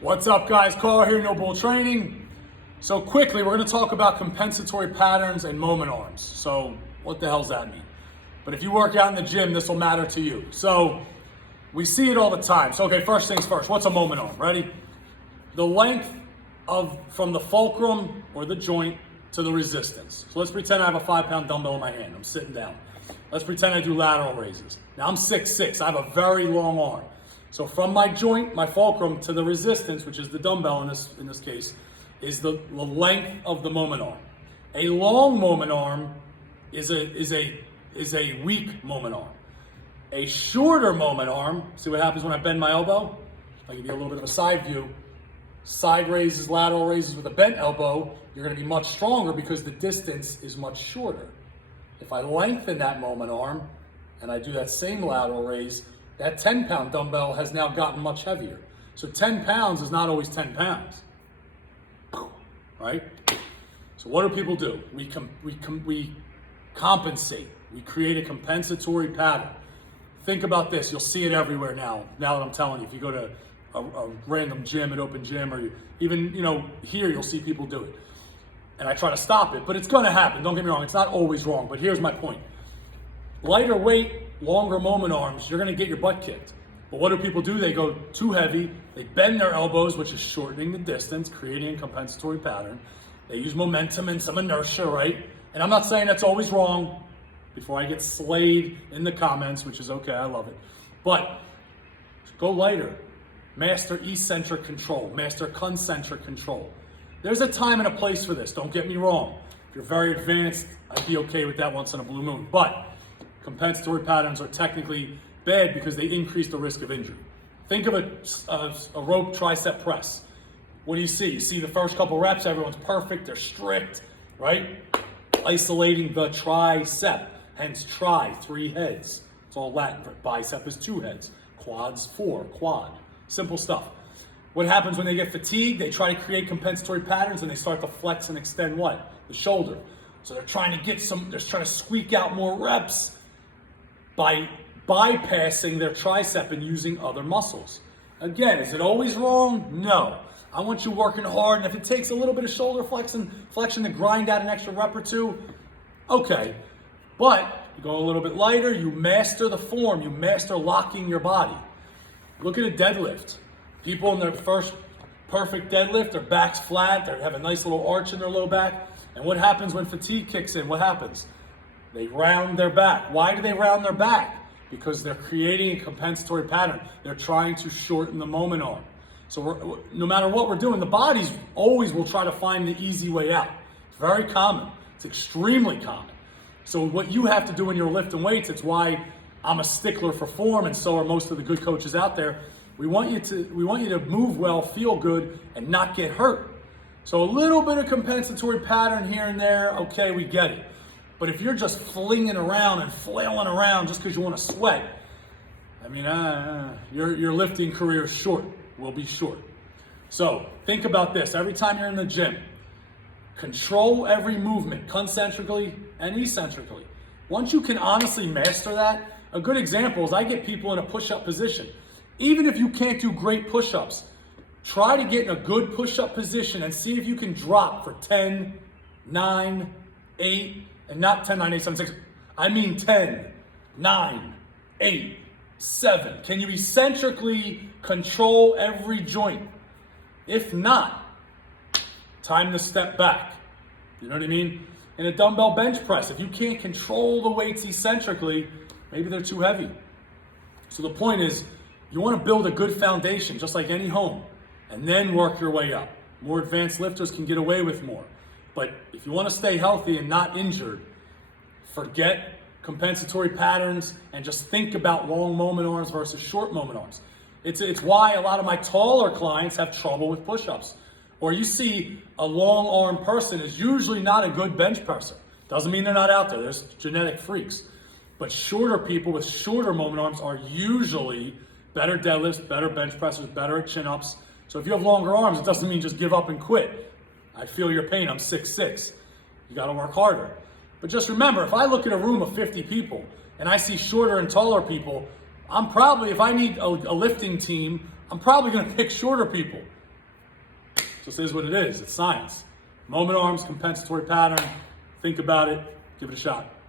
What's up, guys? Carl here, No Bull Training. So quickly, we're going to talk about compensatory patterns and moment arms. So what the hell does that mean? But if you work out in the gym, this will matter to you. So we see it all the time. So okay, first things first. What's a moment arm? Ready? The length from the fulcrum or the joint to the resistance. So let's pretend I have a 5-pound dumbbell in my hand. I'm sitting down. Let's pretend I do lateral raises. Now I'm 6'6". I have a very long arm. So from my joint, my fulcrum, to the resistance, which is the dumbbell in this case, is the length of the moment arm. A long moment arm is a weak moment arm. A shorter moment arm, see what happens when I bend my elbow? I'll give you a little bit of a side view. Side raises, lateral raises with a bent elbow, you're going to be much stronger because the distance is much shorter. If I lengthen that moment arm and I do that same lateral raise, that 10-pound dumbbell has now gotten much heavier. So 10 pounds is not always 10 pounds, right? So what do people do? We compensate. We create a compensatory pattern. Think about this. You'll see it everywhere now that I'm telling you. If you go to a random gym, an open gym, or even, here you'll see people do it. And I try to stop it, but it's gonna happen. Don't get me wrong, it's not always wrong, but here's my point. Lighter weight, longer moment arms, you're gonna get your butt kicked. But what do people do? They go too heavy, they bend their elbows, which is shortening the distance, creating a compensatory pattern. They use momentum and some inertia, right? And I'm not saying that's always wrong, before I get slayed in the comments, which is okay, I love it. But go lighter. Master eccentric control, master concentric control. There's a time and a place for this, don't get me wrong. If you're very advanced, I'd be okay with that once in a blue moon. But compensatory patterns are technically bad because they increase the risk of injury. Think of a rope tricep press. What do you see? You see the first couple reps, everyone's perfect, they're strict, right? Isolating the tricep, hence tri, 3 heads. It's all Latin. Bicep is 2 heads. Quads 4, quad. Simple stuff. What happens when they get fatigued? They try to create compensatory patterns and they start to flex and extend what? The shoulder. So they're trying to squeak out more reps by bypassing their tricep and using other muscles. Again, is it always wrong? No. I want you working hard, and if it takes a little bit of shoulder flexion to grind out an extra rep or two, okay. But you go a little bit lighter, you master the form, you master locking your body. Look at a deadlift. People in their first perfect deadlift, their back's flat, they have a nice little arch in their low back. And what happens when fatigue kicks in? What happens? They round their back. Why do they round their back? Because they're creating a compensatory pattern. They're trying to shorten the moment arm. So no matter what we're doing, the bodies always will try to find the easy way out. It's very common. It's extremely common. So what you have to do when you're lifting weights, it's why I'm a stickler for form, and so are most of the good coaches out there. We want you to move well, feel good, and not get hurt. So a little bit of compensatory pattern here and there, okay, we get it. But if you're just flinging around and flailing around just because you want to sweat, I mean, your lifting career is short, will be short. So think about this. Every time you're in the gym, control every movement concentrically and eccentrically. Once you can honestly master that, a good example is I get people in a push-up position. Even if you can't do great push-ups, try to get in a good push-up position and see if you can drop for 10, 9, 8, and not 10, 9, 8, 7, 6. I mean 10, 9, 8, 7. Can you eccentrically control every joint? If not, time to step back. You know what I mean? In a dumbbell bench press, if you can't control the weights eccentrically, maybe they're too heavy. So the point is, you want to build a good foundation, just like any home, and then work your way up. More advanced lifters can get away with more. But if you want to stay healthy and not injured, forget compensatory patterns and just think about long moment arms versus short moment arms. It's why a lot of my taller clients have trouble with push-ups. Or you see a long arm person is usually not a good bench presser. Doesn't mean they're not out there. There's genetic freaks. But shorter people with shorter moment arms are usually better deadlifts, better bench pressers, better at chin-ups. So if you have longer arms, it doesn't mean just give up and quit. I feel your pain, I'm 6'6". You gotta work harder. But just remember, if I look at a room of 50 people and I see shorter and taller people, I'm probably, if I need a lifting team, I'm probably gonna pick shorter people. Just is what it is. It's science. Moment arms, compensatory pattern. Think about it. Give it a shot.